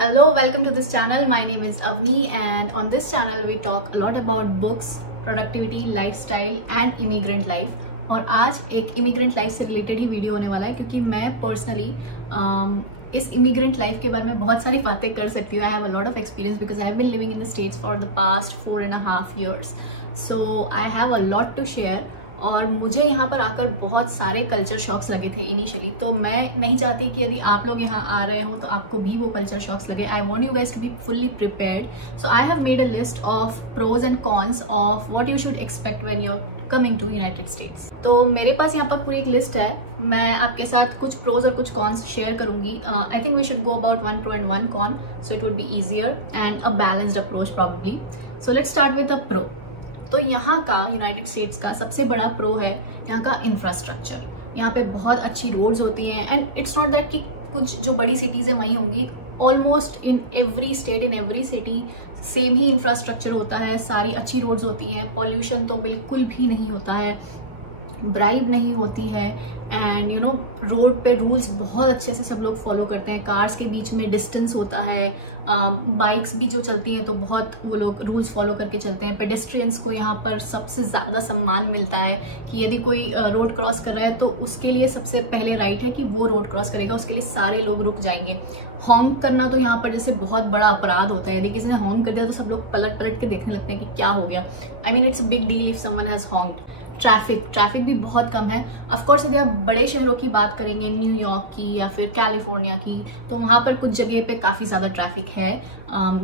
Hello, welcome to this channel. My name is Avni and on this channel we talk a lot about books, productivity, lifestyle and immigrant life. और आज एक immigrant life से related ही video होने वाला है क्योंकि मैं personally इस immigrant life के बारे में बहुत सारी बातें कर सकती हूँ. I have a lot of experience because I have been living in the States for the past 4.5 years. So I have a lot to share. और मुझे यहाँ पर आकर बहुत सारे कल्चर शॉक्स लगे थे इनिशियली, तो मैं नहीं चाहती कि यदि आप लोग यहाँ आ रहे हो तो आपको भी वो कल्चर शॉक्स लगे. I want you guys to be fully prepared. So I have made a list of pros and cons of what you should expect when you are coming to United States. तो मेरे पास यहाँ पर पूरी एक list है. मैं आपके साथ कुछ प्रोज और कुछ कॉन्स शेयर करूंगी. I think we should go about 1 pro and 1 con, so it would be easier and a balanced approach probably. So let's start with a pro. तो यहाँ का यूनाइटेड स्टेट्स का सबसे बड़ा प्रो है यहाँ का इंफ्रास्ट्रक्चर. यहाँ पे बहुत अच्छी रोड्स होती हैं एंड इट्स नॉट दैट कि कुछ जो बड़ी सिटीज़ हैं वहीं होंगी. Almost in every state, in every city same he infrastructure होता है. सारी अच्छी रोड्स होती हैं. पॉल्यूशन तो बिल्कुल भी नहीं होता है. ब्राइब नहीं होती है. एंड यू नो रोड पे रूल्स बहुत अच्छे से सब लोग फॉलो करते हैं. कार्स के बीच में डिस्टेंस होता है. बाइक्स भी जो चलती हैं तो बहुत वो लोग रूल्स फॉलो करके चलते हैं. पेडेस्ट्रियंस को यहाँ पर सबसे ज़्यादा सम्मान मिलता है कि यदि कोई रोड क्रॉस कर रहा है तो उसके लिए सबसे पहले राइट है कि वो रोड क्रॉस करेगा. उसके लिए सारे लोग रुक जाएंगे. हॉन्क करना तो यहाँ पर जैसे बहुत बड़ा अपराध होता है. यदि किसी ने हॉन्क कर दिया तो सब लोग पलट पलट के देखने लगते हैं कि क्या हो गया. I mean it's a big deal if someone has honked. Traffic भी बहुत कम है. ऑफकोर्स यदि आप बड़े शहरों की बात करेंगे, न्यूयॉर्क की या फिर कैलिफोर्निया की, तो वहाँ पर कुछ जगह पे काफ़ी ज़्यादा ट्रैफिक है.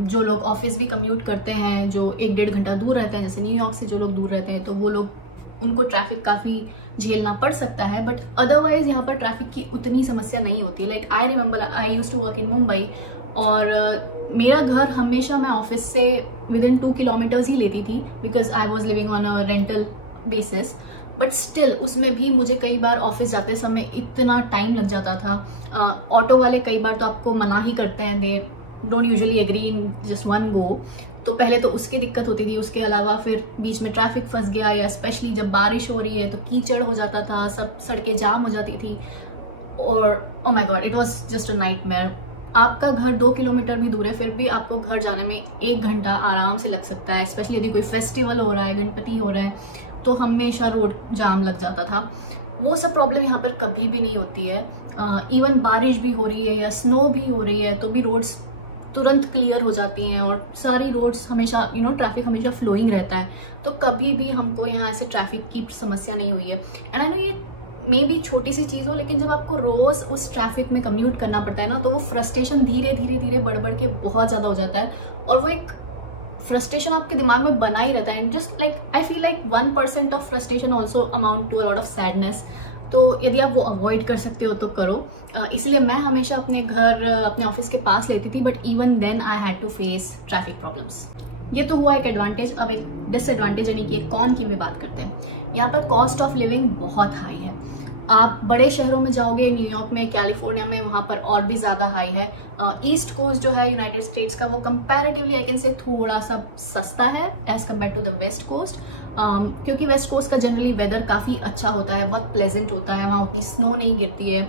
जो लोग ऑफिस भी कम्यूट करते हैं, जो 1-1.5 घंटा दूर रहते हैं, जैसे न्यूयॉर्क से जो लोग दूर रहते हैं, तो वो लोग उनको ट्रैफिक काफ़ी झेलना पड़ सकता है. बट अदरवाइज यहाँ पर ट्रैफिक की उतनी समस्या नहीं होती. Like I remember I used to work in Mumbai और मेरा घर हमेशा मैं ऑफिस से विदिन 2 किलोमीटर्स ही लेती थी because I was living on a rental basis. But still उसमें भी मुझे कई बार ऑफिस जाते समय इतना टाइम लग जाता था. ऑटो वाले कई बार तो आपको मना ही करते हैं. They don't usually agree in just one go. तो पहले तो उसकी दिक्कत होती थी. उसके अलावा फिर बीच में ट्रैफिक फंस गया या स्पेशली जब बारिश हो रही है तो कीचड़ हो जाता था. सब सड़कें जाम हो जाती थी और oh my God, it was just a nightmare. आपका घर 2 किलोमीटर भी दूर है, फिर भी आपको घर जाने में 1 घंटा आराम से लग सकता है. स्पेशली यदि कोई फेस्टिवल हो रहा है, गणपति हो रहा है, तो हमेशा रोड जाम लग जाता था. वो सब प्रॉब्लम यहाँ पर कभी भी नहीं होती है. इवन बारिश भी हो रही है या स्नो भी हो रही है तो भी रोड्स तुरंत क्लियर हो जाती हैं और सारी रोड्स हमेशा ट्रैफिक हमेशा फ्लोइंग रहता है. तो कभी भी हमको यहाँ ऐसे ट्रैफिक की समस्या नहीं हुई है. एंड आई नो ये मे बी छोटी सी चीज़ हो, लेकिन जब आपको रोज़ उस ट्रैफिक में कम्यूट करना पड़ता है ना, तो वो फ्रस्ट्रेशन धीरे धीरे बढ़ के बहुत ज़्यादा हो जाता है. और वो एक फ्रस्ट्रेशन आपके दिमाग में बना ही रहता है. And just like I feel like 1% of frustration also amounts to a lot of sadness. तो यदि आप वो अवॉइड कर सकते हो तो करो. इसलिए मैं हमेशा अपने घर अपने ऑफिस के पास लेती थी. But even then I had to face traffic problems. ये तो हुआ एक एडवांटेज. अब एक डिसएडवांटेज यानी कि एक कॉन की भी बात करते हैं. यहाँ पर कॉस्ट ऑफ लिविंग बहुत हाई है. आप बड़े शहरों में जाओगे, न्यूयॉर्क में, कैलिफोर्निया में, वहाँ पर और भी ज़्यादा हाई है. ईस्ट कोस्ट जो है यूनाइटेड स्टेट्स का, वो कंपैरेटिवली आई कैन से थोड़ा सा सस्ता है as compared to the west coast. क्योंकि वेस्ट कोस्ट का जनरली वेदर काफ़ी अच्छा होता है, बहुत प्लेजेंट होता है. वहाँ उतनी स्नो नहीं गिरती है,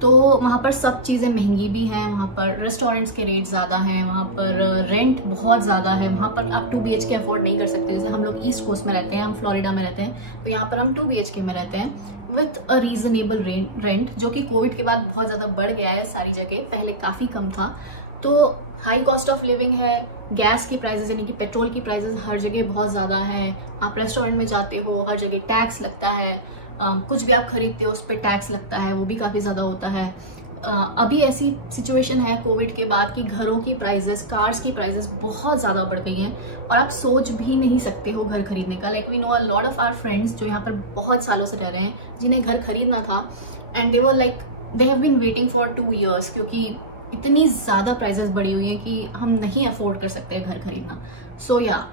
तो वहाँ पर सब चीज़ें महंगी भी हैं. वहाँ पर रेस्टोरेंट्स के रेट ज़्यादा हैं. वहाँ पर रेंट बहुत ज़्यादा है. वहाँ पर आप 2 BHK अफोर्ड नहीं कर सकते. जैसे हम लोग ईस्ट कोस्ट में रहते हैं, हम फ्लोरिडा में रहते हैं, तो यहाँ पर हम 2 BHK में रहते हैं विथ अ रीजनेबल रेंट, जो कि कोविड के बाद बहुत ज़्यादा बढ़ गया है सारी जगह. पहले काफ़ी कम था. तो हाई कॉस्ट ऑफ लिविंग है. गैस की प्राइसेस यानी कि पेट्रोल की प्राइसेस हर जगह बहुत ज़्यादा है. आप रेस्टोरेंट में जाते हो, हर जगह टैक्स लगता है. कुछ भी आप खरीदते हो उस पर टैक्स लगता है, वो भी काफ़ी ज़्यादा होता है. अभी ऐसी सिचुएशन है कोविड के बाद कि घरों की प्राइजेस, कार्स की प्राइजेस बहुत ज़्यादा बढ़ गई हैं और आप सोच भी नहीं सकते हो घर खरीदने का. Like we know a lot of our friends जो यहाँ पर बहुत सालों से रह रहे हैं, जिन्हें घर खरीदना था and they were like they have been waiting for 2 years क्योंकि इतनी ज़्यादा प्राइजेस बढ़ी हुई हैं कि हम नहीं अफोर्ड कर सकते घर खरीदना. So yeah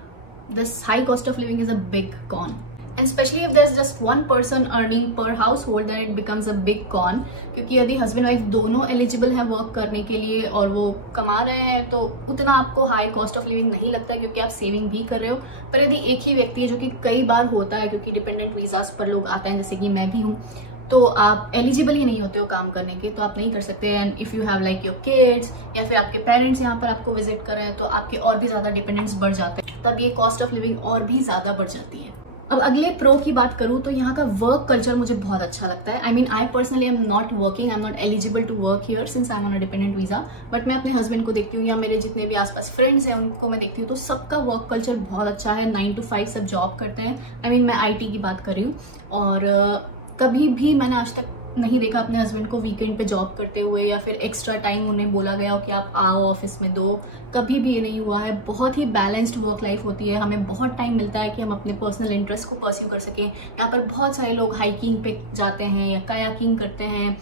this high cost of living is a big con. And especially if there's just one person earning per household then it becomes a big con. क्योंकि यदि हस्बैंड वाइफ दोनों एलिजिबल हैं work करने के लिए और वो कमा रहे हैं तो उतना आपको हाई कॉस्ट ऑफ लिविंग नहीं लगता है क्योंकि आप सेविंग भी कर रहे हो. पर यदि एक ही व्यक्ति है, जो कि कई बार होता है क्योंकि डिपेंडेंट वीजाज पर लोग आते हैं जैसे कि मैं भी हूँ, तो आप एलिजिबल ही नहीं होते हो काम करने के, तो आप नहीं कर सकते। And if you have like your kids या फिर आपके पेरेंट्स यहाँ पर आपको विजिट कर रहे हैं, तो आपके और भी ज़्यादा डिपेंडेंट्स बढ़ जाते हैं, तब ये कॉस्ट ऑफ लिविंग और भी ज़्यादा बढ़ जाती है। अब अगले प्रो की बात करूँ तो यहाँ का वर्क कल्चर मुझे बहुत अच्छा लगता है। I I personally am not working, I am not eligible to work here since I am on a dependent visa, but मैं अपने हस्बैंड को देखती हूँ या मेरे जितने भी आसपास फ्रेंड्स हैं उनको मैं देखती हूँ, तो सबका वर्क कल्चर बहुत अच्छा है। 9 to 5 सब जॉब करते हैं। मैं IT की बात कर रही हूँ, और कभी भी मैंने आज तक नहीं देखा अपने हस्बैंड को वीकेंड पे जॉब करते हुए या फिर एक्स्ट्रा टाइम उन्हें बोला गया हो कि आप आओ ऑफिस में दो, कभी भी ये नहीं हुआ है। बहुत ही बैलेंस्ड वर्क लाइफ होती है, हमें बहुत टाइम मिलता है कि हम अपने पर्सनल इंटरेस्ट को परस्यू कर सकें। यहाँ पर बहुत सारे लोग हाइकिंग पे जाते हैं या कायाकिंग करते हैं,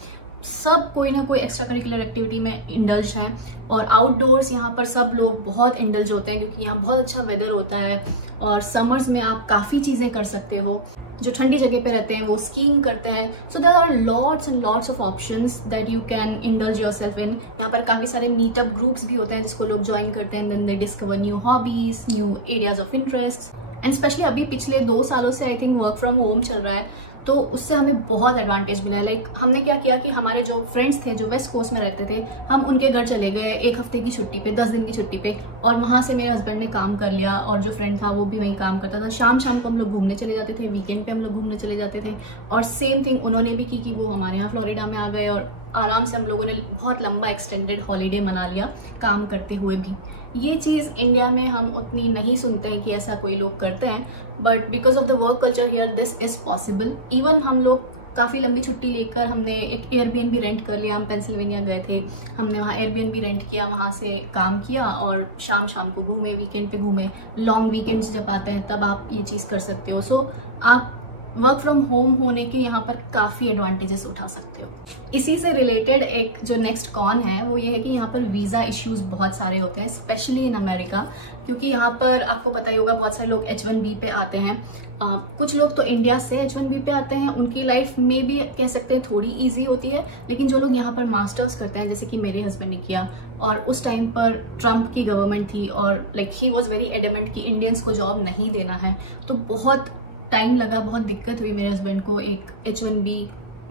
सब कोई ना कोई एक्स्ट्रा करिकुलर एक्टिविटी में इंडल्ज है। और आउटडोर्स यहाँ पर सब लोग बहुत इंडल्ज होते हैं क्योंकि यहाँ बहुत अच्छा वेदर होता है, और समर्स में आप काफ़ी चीज़ें कर सकते हो। जो ठंडी जगह पे रहते हैं वो स्कीइंग करते हैं। So there are lots and lots of options that you can indulge yourself in. यहाँ पर काफ़ी सारे मीटअप ग्रुप्स भी होते हैं जिसको लोग ज्वाइन करते हैं, then they discover new hobbies, new areas of interest. And especially अभी पिछले 2 सालों से I think work from home चल रहा है, तो उससे हमें बहुत एडवांटेज मिला है। लाइक हमने क्या किया कि हमारे जो फ्रेंड्स थे जो वेस्ट कोस्ट में रहते थे, हम उनके घर चले गए 1 हफ्ते की छुट्टी पे, 10 दिन की छुट्टी पे, और वहाँ से मेरे हस्बैंड ने काम कर लिया, और जो फ्रेंड था वो भी वहीं काम करता था। शाम शाम को हम लोग घूमने चले जाते थे, वीकेंड पे हम लोग घूमने चले जाते थे, और सेम थिंग उन्होंने भी की कि वो हमारे यहाँ फ्लोरिडा में आ गए, और आराम से हम लोगों ने बहुत लंबा एक्सटेंडेड हॉलीडे मना लिया काम करते हुए भी। ये चीज़ इंडिया में हम उतनी नहीं सुनते हैं कि ऐसा कोई लोग करते हैं, but because of the work culture here this is possible. Even हम लोग काफ़ी लंबी छुट्टी लेकर हमने एक एयरबीएनबी रेंट कर लिया। हम पेंसिल्वेनिया गए थे, हमने वहाँ एयरबीएनबी रेंट किया, वहाँ से काम किया और शाम शाम को घूमे, वीकेंड पे घूमे। लॉन्ग वीकेंड्स जब आते हैं तब आप ये चीज़ कर सकते हो। सो आप वर्क फ्रॉम होम होने के यहाँ पर काफ़ी एडवांटेजेस उठा सकते हो। इसी से रिलेटेड एक जो नेक्स्ट कॉन है वो ये है कि यहाँ पर वीज़ा इश्यूज बहुत सारे होते हैं, स्पेशली इन अमेरिका, क्योंकि यहाँ पर आपको पता ही होगा बहुत सारे लोग H1B पे आते हैं। कुछ लोग तो इंडिया से H1B पे आते हैं, उनकी लाइफ में भी कह सकते हैं थोड़ी ईजी होती है, लेकिन जो लोग यहाँ पर मास्टर्स करते हैं, जैसे कि मेरे हस्बैंड ने किया, और उस टाइम पर ट्रम्प की गवर्नमेंट थी और like he was very adamant कि इंडियंस को जॉब नहीं देना है, तो बहुत टाइम लगा, बहुत दिक्कत हुई मेरे हस्बैंड को एक H1B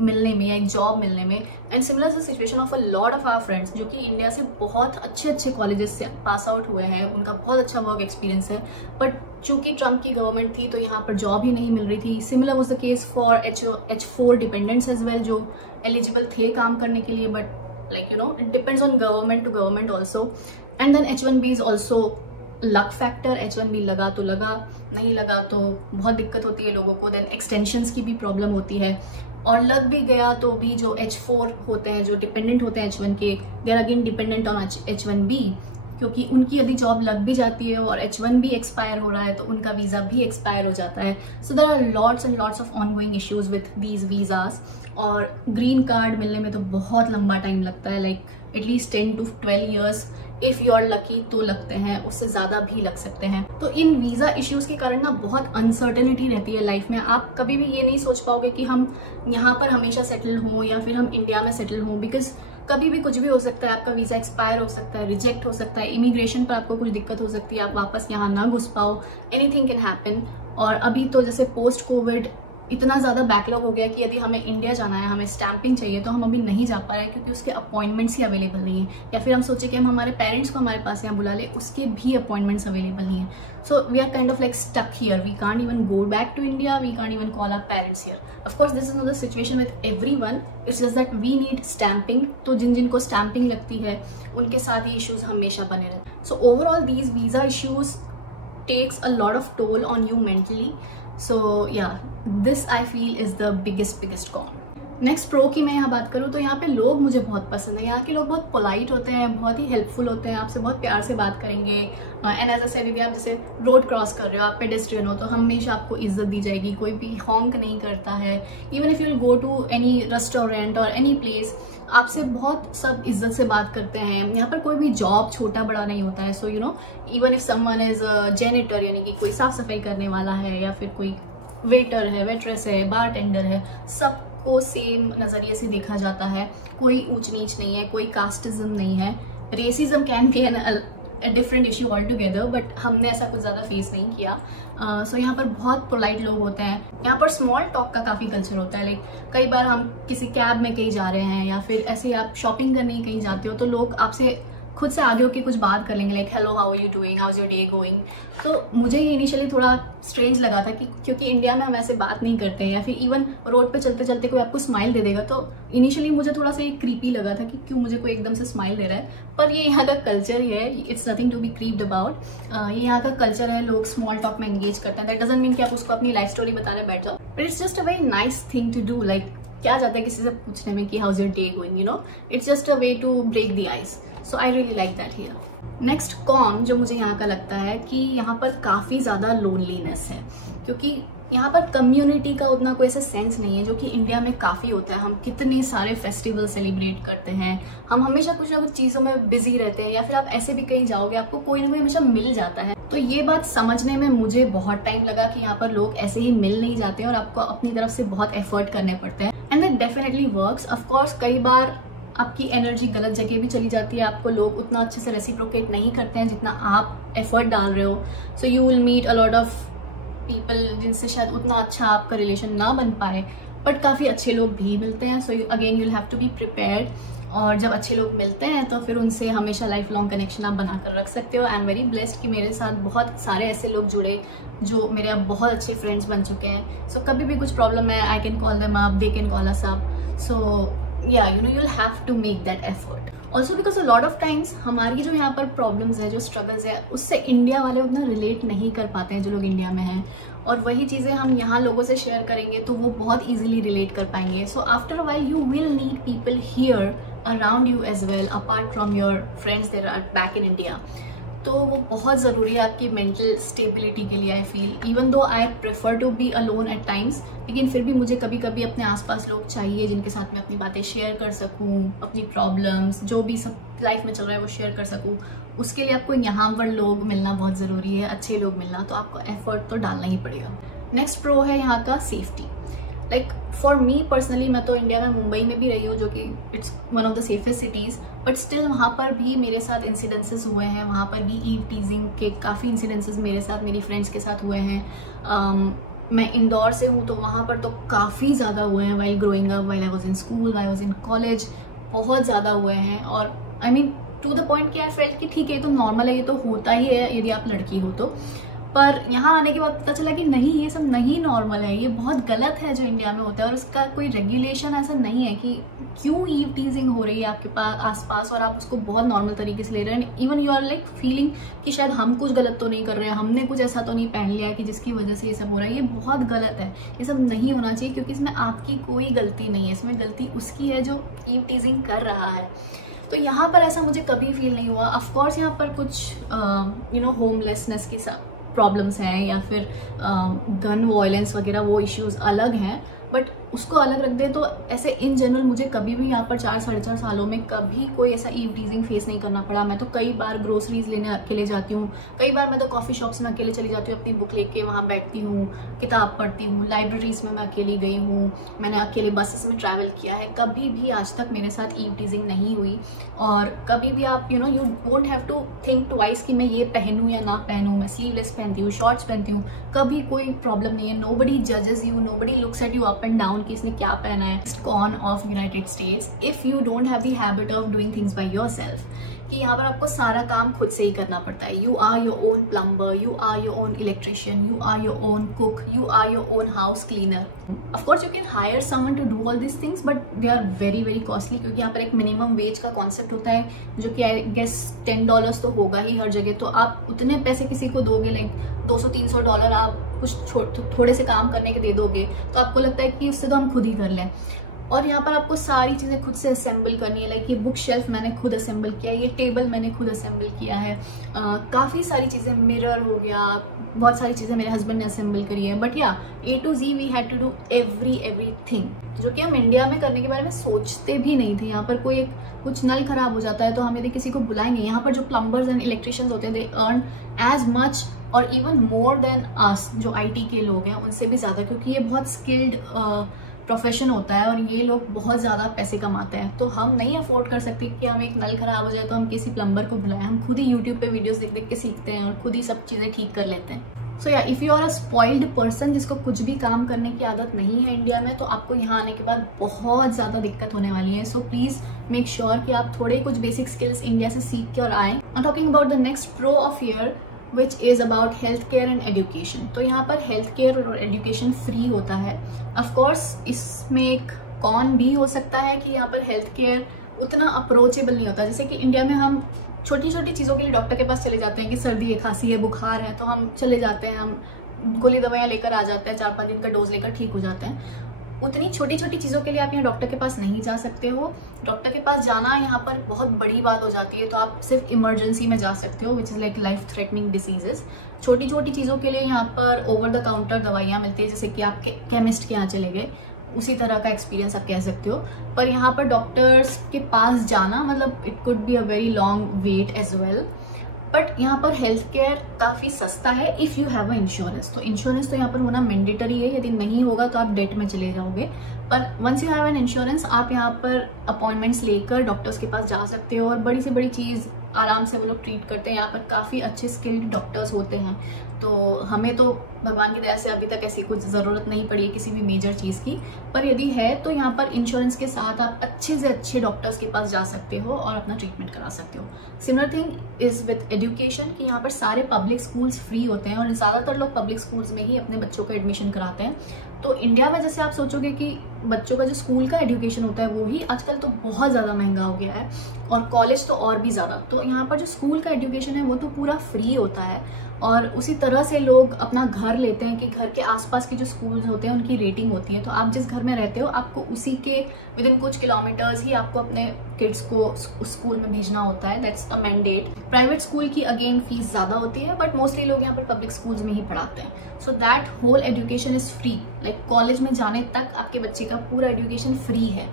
मिलने में या एक जॉब मिलने में। And similar the situation of a lot of our friends जो कि इंडिया से बहुत अच्छे अच्छे कॉलेजेस से पास आउट हुए हैं, उनका बहुत अच्छा वर्क एक्सपीरियंस है, बट चूंकि ट्रम्प की गवर्नमेंट थी तो यहाँ पर जॉब ही नहीं मिल रही थी। Similar was the case for H4 dependents as well, जो एलिजिबल थे काम करने के लिए, but like you know it depends on government to government also. And then H1B is also luck factor. H1B लगा तो लगा, नहीं लगा तो बहुत दिक्कत होती है लोगों को। देन एक्सटेंशंस की भी प्रॉब्लम होती है, और लग भी गया तो भी जो H4 होते हैं, जो डिपेंडेंट होते हैं H1 के, they are again dependent on H1B, क्योंकि उनकी यदि जॉब लग भी जाती है और H1B एक्सपायर हो रहा है तो उनका वीज़ा भी एक्सपायर हो जाता है। So there are lots and lots of ongoing issues with these visas. और ग्रीन कार्ड मिलने में तो बहुत लंबा टाइम लगता है, like at least 10 to 12 years if you are lucky तो लगते हैं, उससे ज़्यादा भी लग सकते हैं। तो इन वीज़ा इश्यूज़ के कारण ना बहुत अनसर्टेनिटी रहती है लाइफ में। आप कभी भी ये नहीं सोच पाओगे कि हम यहाँ पर हमेशा सेटल हों या फिर हम इंडिया में सेटल हों, बिकॉज कभी भी कुछ भी हो सकता है। आपका वीज़ा एक्सपायर हो सकता है, रिजेक्ट हो सकता है, इमिग्रेशन पर आपको कुछ दिक्कत हो सकती है, आप वापस यहाँ ना घुस पाओ, एनीथिंग कैन हैपन। और अभी तो जैसे पोस्ट कोविड इतना ज़्यादा बैकलॉग हो गया कि यदि हमें इंडिया जाना है, हमें स्टैंपिंग चाहिए, तो हम अभी नहीं जा पा रहे हैं क्योंकि उसके अपॉइंटमेंट्स ही अवेलेबल नहीं है। या फिर हम सोचे कि हम हमारे पेरेंट्स को हमारे पास यहाँ बुला ले, उसके भी अपॉइंटमेंट्स अवेलेबल नहीं है। So we are kind of like stuck here, we can't even go back to India, we can't even call our parents here. Of course this is not the situation with everyone, it's just that we need stamping. तो जिन जिन को stamping लगती है उनके साथ ये issues हमेशा बने रहते हैं। So overall these visa issues takes a lot of toll on you mentally. So yeah, this I feel is the biggest con. Next pro की मैं यहाँ बात करूँ तो यहाँ पे लोग मुझे बहुत पसंद है। यहाँ के लोग बहुत पोलाइट होते हैं, बहुत ही हेल्पफुल होते हैं, आपसे बहुत प्यार से बात करेंगे। एंड एज अ सेड भी आप जैसे रोड क्रॉस कर रहे हो, आप पेडेस्ट्रियन हो, तो हमेशा आपको इज्जत दी जाएगी, कोई भी हॉन्क नहीं करता है। Even if you will go to any restaurant और एनी प्लेस, आपसे बहुत सब इज्जत से बात करते हैं। यहाँ पर कोई भी जॉब छोटा बड़ा नहीं होता है। So you know even if someone is janitor, यानी कि कोई साफ सफाई करने वाला है, या फिर कोई वेटर है, वेट्रेस है, बार टेंडर है, सबको सेम नज़रिए से देखा जाता है। कोई ऊंच नीच नहीं है, कोई कास्टिज्म नहीं है। Racism can be an different issue all together, but हमने ऐसा कुछ ज़्यादा फेस नहीं किया। सो यहाँ पर बहुत पोलाइट लोग होते हैं। यहाँ पर स्मॉल टॉक का काफ़ी कल्चर होता है। लाइक कई बार हम किसी कैब में कहीं जा रहे हैं या फिर ऐसे आप शॉपिंग करने कहीं जाते हो तो लोग आपसे खुद से आगे होकर कुछ बात कर लेंगे, like hello how are you doing, how is your day going. तो मुझे ये इनिशियली थोड़ा स्ट्रेंज लगा था कि क्योंकि इंडिया में हम ऐसे बात नहीं करते हैं, या फिर इवन रोड पे चलते चलते कोई आपको स्माइल दे देगा तो इनिशियली मुझे थोड़ा सा ये क्रीपी लगा था कि क्यों मुझे कोई एकदम से स्माइल दे रहा है। पर ये यहाँ का कल्चर ही है, it's nothing to be creeped about. ये यहाँ का कल्चर है, लोग स्मॉल टॉक में एंगेज करते हैं। दैट डजंट मीन कि आप उसको अपनी लाइफ स्टोरी बताने बैठ जाओ, but it's just a very nice thing to do. Like क्या जाता है किसी से पूछने में कि how is your day going, you know, it's just a way to break the ice. So I really like that here. Next con जो मुझे यहाँ का लगता है कि यहाँ पर काफ़ी ज़्यादा लोनलीनेस है, क्योंकि यहाँ पर कम्युनिटी का उतना कोई ऐसा सेंस नहीं है जो कि इंडिया में काफ़ी होता है। हम कितने सारे फेस्टिवल सेलिब्रेट करते हैं, हम हमेशा कुछ ना कुछ चीज़ों में बिजी रहते हैं, या फिर आप ऐसे भी कहीं जाओगे आपको कोई ना कोई हमेशा मिल जाता है। तो ये बात समझने में मुझे बहुत टाइम लगा कि यहाँ पर लोग ऐसे ही मिल नहीं जाते और आपको अपनी तरफ से बहुत एफर्ट करने पड़ते हैं। And that definitely works. Of course कई बार आपकी एनर्जी गलत जगह भी चली जाती है, आपको लोग उतना अच्छे से रेसिप्रोकेट नहीं करते हैं जितना आप एफर्ट डाल रहे हो। So you will meet a lot of people जिनसे शायद उतना अच्छा आपका रिलेशन ना बन पाए, बट काफ़ी अच्छे लोग भी मिलते हैं। So again you will have to be prepared, और जब अच्छे लोग मिलते हैं तो फिर उनसे हमेशा लाइफ लॉन्ग कनेक्शन आप बनाकर रख सकते हो। आई एम वेरी ब्लेस्ड कि मेरे साथ बहुत सारे ऐसे लोग जुड़े जो मेरे अब बहुत अच्छे फ्रेंड्स बन चुके हैं। सो कभी भी कुछ प्रॉब्लम है, I can call them up, they can call us up. So yeah, you know, you'll have to make that effort. Also because a lot of times हमारी जो यहाँ पर प्रॉब्लम्स है, जो स्ट्रगल्स है, उससे इंडिया वाले उतना रिलेट नहीं कर पाते हैं जो लोग इंडिया में हैं, और वही चीज़ें हम यहाँ लोगों से शेयर करेंगे तो वो बहुत इजीली रिलेट कर पाएंगे। So after a while you will need people here around you as well, apart from your friends there are back in India. तो वो बहुत ज़रूरी है आपकी मेंटल स्टेबिलिटी के लिए। आई feel even though I prefer to be alone at times, लेकिन फिर भी मुझे कभी कभी अपने आसपास लोग चाहिए जिनके साथ मैं अपनी बातें शेयर कर सकूं, अपनी प्रॉब्लम्स जो भी सब लाइफ में चल रहा है वो शेयर कर सकूं। उसके लिए आपको यहाँ पर लोग मिलना बहुत ज़रूरी है, अच्छे लोग मिलना, तो आपको एफर्ट तो डालना ही पड़ेगा। नेक्स्ट प्रो है यहाँ का safety. Like for me personally, मैं तो इंडिया में मुंबई में भी रही हूँ जो कि it's one of the safest cities, but still वहाँ पर भी मेरे साथ इंसिडेंसेस हुए हैं। वहाँ पर भी ईव टीजिंग के काफ़ी इंसिडेंसेस मेरे साथ, मेरी फ्रेंड्स के साथ हुए हैं। मैं इंदौर से हूँ तो वहाँ पर तो काफ़ी ज़्यादा हुए हैं while growing up, while I was in school, I was in college, बहुत ज़्यादा हुए हैं। और I mean to the point कि आई फेल्ट कि ठीक है, तो नॉर्मल है, ये तो होता ही है यदि आप लड़की हो तो। पर यहाँ आने के बाद पता चला कि नहीं, ये सब नहीं नॉर्मल है, ये बहुत गलत है जो इंडिया में होता है, और उसका कोई रेगुलेशन ऐसा नहीं है कि क्यों ईव टीजिंग हो रही है आपके पास आसपास और आप उसको बहुत नॉर्मल तरीके से ले रहे हैं। Even you are like feeling कि शायद हम कुछ गलत तो नहीं कर रहे हैं, हमने कुछ ऐसा तो नहीं पहन लिया कि जिसकी वजह से ये सब हो रहा है। ये बहुत गलत है, ये सब नहीं होना चाहिए, क्योंकि इसमें आपकी कोई गलती नहीं है, इसमें गलती उसकी है जो ईव टीजिंग कर रहा है। तो यहाँ पर ऐसा मुझे कभी फील नहीं हुआ। ऑफकोर्स यहाँ पर कुछ यू नो होमलेसनेस की प्रॉब्लम्स हैं या फिर गन वायलेंस वगैरह, वो इश्यूज अलग हैं, बट उसको अलग रख दे तो ऐसे इन जनरल मुझे कभी भी यहाँ पर 4-4.5 सालों में कभी कोई ऐसा ईव टीजिंग फेस नहीं करना पड़ा। मैं तो कई बार ग्रोसरीज लेने अकेले जाती हूँ, कई बार मैं तो कॉफ़ी शॉप्स में अकेले चली जाती हूँ, अपनी बुक लेके वहाँ बैठती हूँ, किताब पढ़ती हूँ, लाइब्रेरीज में मैं अकेली गई हूँ, मैंने अकेले बसेस में ट्रैवल किया है। कभी भी आज तक मेरे साथ ईव टीजिंग नहीं हुई। और कभी भी आप you don't have to think twice कि मैं ये पहनूँ या ना पहनूँ, मैं स्लीवलेस पहनती हूँ, शॉर्ट्स पहनती हूँ, कभी कोई प्रॉब्लम नहीं है। नोबडी जजेस you, nobody looks at you up and down कि इसने क्या पहना है। Con of United States, if you don't have the habit of doing things by yourself, कि यहाँ पर आपको सारा काम खुद से ही करना पड़ता है। You are your own plumber, you are your own electrician, you are your own cook, you are your own house cleaner. Of course you can hire someone to do all this things, but they are very very costly, क्योंकि यहाँ पर एक minimum wage का concept होता है जो कि I guess $10 तो होगा ही हर जगह। तो आप उतने पैसे किसी को दोगे, लाइक $200-300 आप कुछ थोड़े से काम करने के दे दोगे, तो आपको लगता है कि उससे तो हम खुद ही कर लें। और यहाँ पर आपको सारी चीज़ें खुद से असेंबल करनी है। लाइक ये बुक शेल्फ मैंने खुद असेंबल किया है, ये टेबल मैंने खुद असेंबल किया है, काफ़ी सारी चीज़ें, मिरर हो गया, बहुत सारी चीज़ें मेरे हस्बैंड ने असेंबल करी है। बट या A to Z we had to do everything, जो कि हम इंडिया में करने के बारे में सोचते भी नहीं थे। यहाँ पर कोई कुछ नल खराब हो जाता है तो हम यदि किसी को बुलाएंगे, यहाँ पर जो प्लम्बर्स एंड इलेक्ट्रिशियंस होते हैं दे अर्न एज मच और इवन मोर देन अस जो IT के लोग हैं, उनसे भी ज़्यादा, क्योंकि ये बहुत स्किल्ड प्रोफेशन होता है और ये लोग बहुत ज़्यादा पैसे कमाते हैं। तो हम नहीं अफोर्ड कर सकते कि हम एक नल खराब हो जाए तो हम किसी प्लम्बर को बुलाएं। हम खुद ही यूट्यूब पे वीडियोस देख देख के सीखते हैं और खुद ही सब चीज़ें ठीक कर लेते हैं। So yeah if you are a spoiled person जिसको कुछ भी काम करने की आदत नहीं है इंडिया में, तो आपको यहाँ आने के बाद बहुत ज़्यादा दिक्कत होने वाली है। सो प्लीज़ मेक श्योर कि आप थोड़े कुछ बेसिक स्किल्स इंडिया से सीख के और आएँ। I am talking about the next pro of year which is about health care and education. तो यहाँ पर हेल्थ केयर और एजुकेशन फ्री होता है। ऑफकोर्स इसमें एक कॉन भी हो सकता है कि यहाँ पर हेल्थ केयर उतना अप्रोचेबल नहीं होता। जैसे कि इंडिया में हम छोटी छोटी चीज़ों के लिए डॉक्टर के पास चले जाते हैं कि सर्दी है, खांसी है, बुखार है, तो हम चले जाते हैं, हम गोली दवाइयाँ लेकर आ जाते हैं, 4-5 दिन का डोज लेकर ठीक हो जाते हैं। उतनी छोटी छोटी चीज़ों के लिए आप यहाँ डॉक्टर के पास नहीं जा सकते हो। डॉक्टर के पास जाना यहाँ पर बहुत बड़ी बात हो जाती है, तो आप सिर्फ इमरजेंसी में जा सकते हो, which is like life threatening diseases. छोटी छोटी चीज़ों के लिए यहाँ पर ओवर द काउंटर दवाइयाँ मिलती है, जैसे कि आप केमिस्ट के यहाँ चले गए, उसी तरह का एक्सपीरियंस आप कह सकते हो। पर यहाँ पर डॉक्टर्स के पास जाना मतलब it could be a very long wait as well. But यहाँ पर हेल्थ केयर काफ़ी सस्ता है if you have a insurance. तो इंश्योरेंस तो यहाँ पर होना मैंडेटरी है, यदि नहीं होगा तो आप डेट में चले जाओगे। पर once you have an insurance आप यहाँ पर अपॉइंटमेंट्स लेकर डॉक्टर्स के पास जा सकते हो और बड़ी से बड़ी चीज़ आराम से वो लोग ट्रीट करते हैं। यहाँ पर काफ़ी अच्छे स्किल्ड डॉक्टर्स होते हैं। तो हमें तो भगवान की दया से अभी तक ऐसी कुछ ज़रूरत नहीं पड़ी है किसी भी मेजर चीज़ की। पर यदि है तो यहाँ पर इंश्योरेंस के साथ आप अच्छे से अच्छे डॉक्टर्स के पास जा सकते हो और अपना ट्रीटमेंट करा सकते हो। Similar thing is with education कि यहाँ पर सारे पब्लिक स्कूल्स फ्री होते हैं और ज़्यादातर लोग पब्लिक स्कूल्स में ही अपने बच्चों का एडमिशन कराते हैं। तो इंडिया में जैसे आप सोचोगे कि बच्चों का जो स्कूल का एजुकेशन होता है वो ही आजकल तो बहुत ज़्यादा महंगा हो गया है और कॉलेज तो और भी ज़्यादा। तो यहाँ पर जो स्कूल का एजुकेशन है वो तो पूरा फ्री होता है और उसी तरह से लोग अपना घर लेते हैं कि घर के आसपास के जो स्कूल्स होते हैं उनकी रेटिंग होती है। तो आप जिस घर में रहते हो आपको उसी के विद इन कुछ किलोमीटर्स ही आपको अपने किड्स को स्कूल में भेजना होता है। That's a mandate. Private school की अगेन फीस ज़्यादा होती है बट मोस्टली लोग यहाँ पर पब्लिक स्कूल्स में ही पढ़ाते हैं। So that whole education is free. Like college में जाने तक आपके बच्चे का पूरा एजुकेशन फ्री है।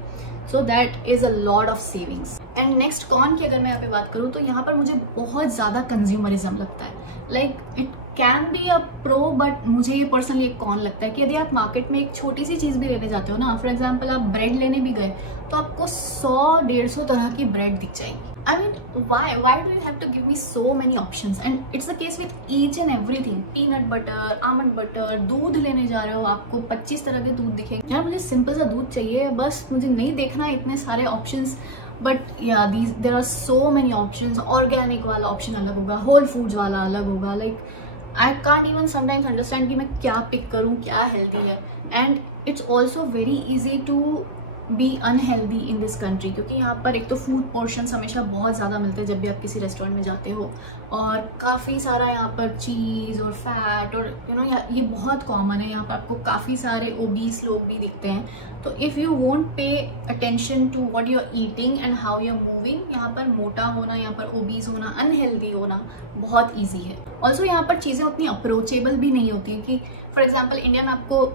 So that is a lot of savings. And next con की अगर मैं यहाँ पे बात करूँ तो यहाँ पर मुझे बहुत ज़्यादा कंज्यूमरिज्म लगता है। Like it can be a pro but मुझे ये पर्सनली एक कॉन लगता है कि यदि आप मार्केट में एक छोटी सी चीज़ भी लेने जाते हो ना, फॉर एग्जाम्पल आप ब्रेड लेने भी गए तो आपको 100-150 तरह की ब्रेड दिख जाएगी। I mean, why do you have to give me so many options? And it's the case with each and everything. Peanut butter, almond butter, दूध लेने जा रहे हो आपको 25 तरह के दूध दिखेंगे। यार मुझे सिंपल सा दूध चाहिए, बस मुझे नहीं देखना इतने सारे options. But yeah there are so many options. Organic वाला ऑप्शन अलग होगा, होल फूड्स वाला अलग होगा। Like I can't even sometimes understand कि मैं क्या पिक करूँ, क्या हेल्दी है। And it's also very easy to be unhealthy in this country, क्योंकि यहाँ पर एक तो फूड पोर्शंस हमेशा बहुत ज़्यादा मिलते हैं जब भी आप किसी रेस्टोरेंट में जाते हो और काफ़ी सारा यहाँ पर चीज़ और फैट और ये बहुत कॉमन है। यहाँ पर आपको काफ़ी सारे ओबीस लोग भी दिखते हैं। तो if you won't pay attention to what you are eating and how you are moving, यहाँ पर मोटा होना, यहाँ पर ओबीस होना, अनहेल्दी होना बहुत ईजी है। ऑल्सो यहाँ पर चीज़ें उतनी अप्रोचेबल भी नहीं होती हैं कि फॉर एग्जाम्पल इंडिया में आपको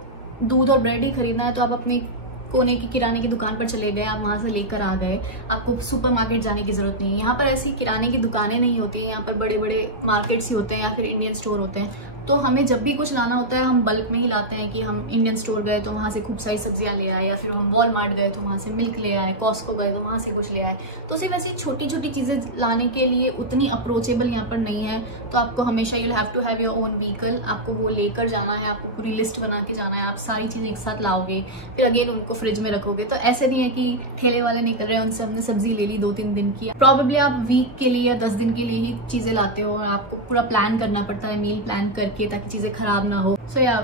दूध और ब्रेड ही खरीदना है तो आप अपनी कोने की किराने की दुकान पर चले गए, आप वहाँ से लेकर आ गए, आपको सुपरमार्केट जाने की ज़रूरत नहीं है। यहाँ पर ऐसी किराने की दुकानें नहीं होती हैं, यहाँ पर बड़े बड़े मार्केट्स ही होते हैं या फिर इंडियन स्टोर होते हैं। तो हमें जब भी कुछ लाना होता है हम बल्क में ही लाते हैं कि हम इंडियन स्टोर गए तो वहाँ से खूब सारी सब्जियाँ ले आए, या फिर हम वॉलमार्ट गए तो वहाँ से मिल्क ले आए, कॉस्को गए तो वहाँ से कुछ ले आए। तो सिर्फ ऐसी छोटी छोटी चीज़ें लाने के लिए उतनी अप्रोचेबल यहाँ पर नहीं है। तो आपको हमेशा you have to have your own vehicle, आपको वो लेकर जाना है, आपको पूरी लिस्ट बना के जाना है। आप सारी चीज़ें एक साथ लाओगे, फिर अगेन उनको फ्रिज में रखोगे। तो ऐसे नहीं है कि ठेले वाले निकल रहे हैं उनसे हमने सब्जी ले ली 2-3 दिन की। प्रॉब्लली आप वीक के लिए या 10 दिन के लिए ही चीज़ें लाते हो और आपको पूरा प्लान करना पड़ता है, मील प्लान करके, ताकि चीज़ें खराब ना हो। सो या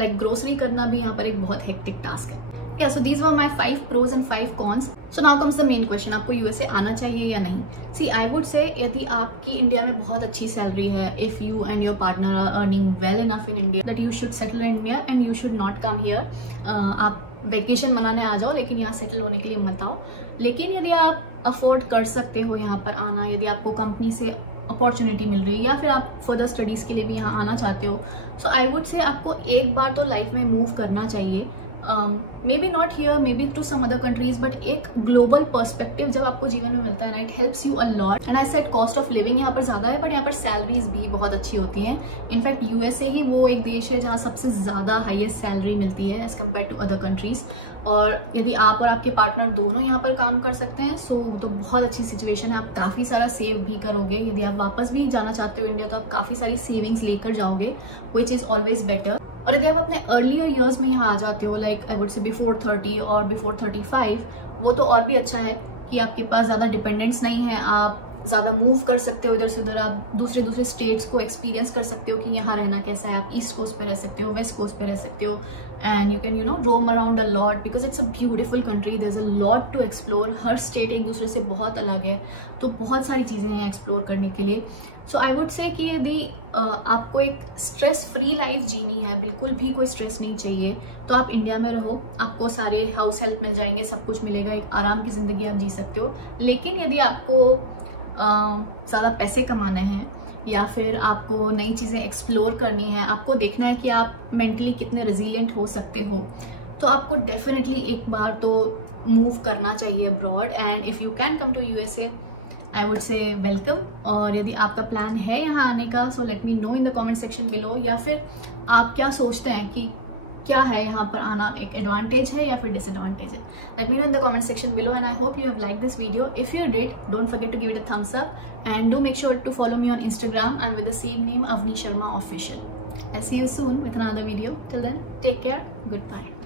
लाइक ग्रोसरी करना भी यहाँ पर एक बहुत हेक्टिक टास्क है। Yeah, so these were my 5 pros and 5 cons. So now comes the main question, आपको यूएसए आना चाहिए या नहीं? See, I would say यदि आपकी इंडिया में बहुत अच्छी सैलरी है, if you and your partner are earning well enough in India, that you should settle in India and you should not come here. आप वेकेशन मनाने आ जाओ लेकिन यहाँ सेटल होने के लिए मत आओ। लेकिन यदि आप अफोर्ड कर सकते हो यहाँ पर आना, यदि आपको कंपनी से अपॉर्चुनिटी मिल रही है या फिर आप फर्दर स्टडीज़ के लिए भी यहाँ आना चाहते हो, सो आई वुड से आपको एक बार तो लाइफ में मूव करना चाहिए। Maybe not here, maybe to some other countries, but एक ग्लोबल पर्सपेक्टिव जब आपको जीवन में मिलता है ना, it helps you a lot. And I said cost of living यहाँ पर ज़्यादा है, बट यहाँ पर सैलरीज भी बहुत अच्छी होती हैं। इनफैक्ट यूएसए ही वो एक देश है जहाँ सबसे ज़्यादा हाईएस्ट सैलरी मिलती है as compared to other countries. और यदि आप और आपके पार्टनर दोनों यहाँ पर काम कर सकते हैं सो तो बहुत अच्छी सिचुएशन है। आप काफ़ी सारा सेव भी करोगे। यदि आप वापस भी जाना चाहते हो इंडिया तो आप काफ़ी सारी सेविंग्स लेकर जाओगे, विच इज़ ऑलवेज बेटर। और यदि आप अपने अर्लियर ईयर्स में यहाँ आ जाते हो, लाइक आई वुड से बिफोर 30 और बिफोर 35, वो तो और भी अच्छा है कि आपके पास ज़्यादा डिपेंडेंस नहीं है, आप ज़्यादा मूव कर सकते हो इधर से उधर, आप दूसरे स्टेट्स को एक्सपीरियंस कर सकते हो कि यहाँ रहना कैसा है। आप ईस्ट कोस्ट पे रह सकते हो, वेस्ट कोस्ट पे रह सकते हो, and you can roam around a lot because it's a beautiful country. There is a lot to explore. हर स्टेट एक दूसरे से बहुत अलग है, तो बहुत सारी चीज़ें हैं एक्सप्लोर करने के लिए। सो आई वुड से कि यदि आपको एक स्ट्रेस फ्री लाइफ जीनी है, बिल्कुल भी कोई स्ट्रेस नहीं चाहिए, तो आप इंडिया में रहो। आपको सारे हाउस हेल्प मिल जाएंगे, सब कुछ मिलेगा, एक आराम की ज़िंदगी आप जी सकते हो। लेकिन यदि आपको ज़्यादा पैसे कमाने हैं या फिर आपको नई चीज़ें एक्सप्लोर करनी है, आपको देखना है कि आप मेंटली कितने रेजिलिएंट हो सकते हो, तो आपको डेफिनेटली एक बार तो मूव करना चाहिए abroad. And if you can come to USA, I would say welcome. और यदि आपका प्लान है यहाँ आने का, so let me know in the comment section below. या फिर आप क्या सोचते हैं कि क्या है यहाँ पर आना, एक एडवांटेज है या फिर डिसएडवांटेज है? Late me know in the comment section below. And I hope you have like this video. If you did, don't forget to give it a thumbs up and do make sure to follow me on Instagram and with the same name, Avni Sharma Official. I'll see you soon with another video. Till then, take care. Goodbye.